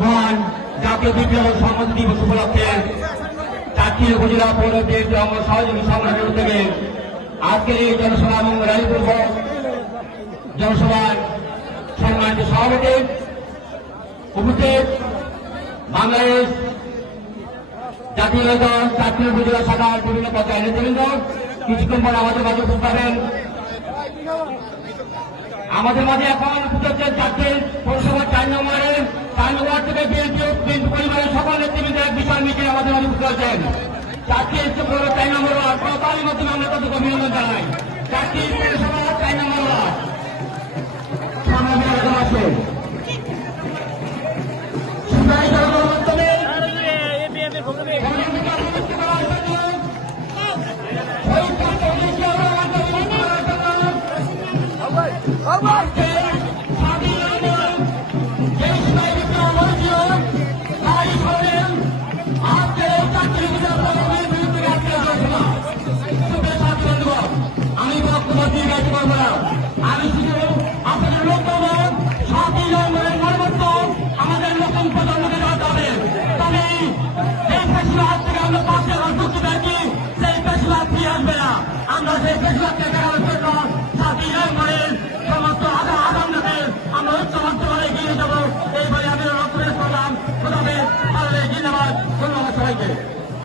মহান জাতীয় বিপ্লব সংহতি দিবস উপলক্ষে চাকরি উপজেলা পৌর বিএনপি অঙ্গ সহযোগী সংগঠনের উদ্যোগে আজকের এই জনসভা এবং র্যালিপূর্ব জনসভার সম্মানিত সভাপতি উপস্থিত বাংলাদেশ জাতীয় দল চাকরি উপজেলা শাখার বিভিন্ন পর্যায়ের নেতৃবৃন্দ কিছুক্ষণ পর আমাদের মাঝে উপস্থিত হবেন। আমাদের মাঝে এখন উপস্থিত চাকরির পৌরসভা 4 নম্বর থেকে বিএনপি পরিবারের সকল নেতৃবৃন্দ এক বিশাল মিটিং আমাদের মাঝে উপস্থিত হয়েছেন। চাকরির 4 নম্বর ওয়ার্ড তারই মাধ্যমে আমরা তাদের অভিনন্দন জানাই। চাকরির পৌরসভা 4 নম্বর ওয়ার্ড আছে Oh, my God.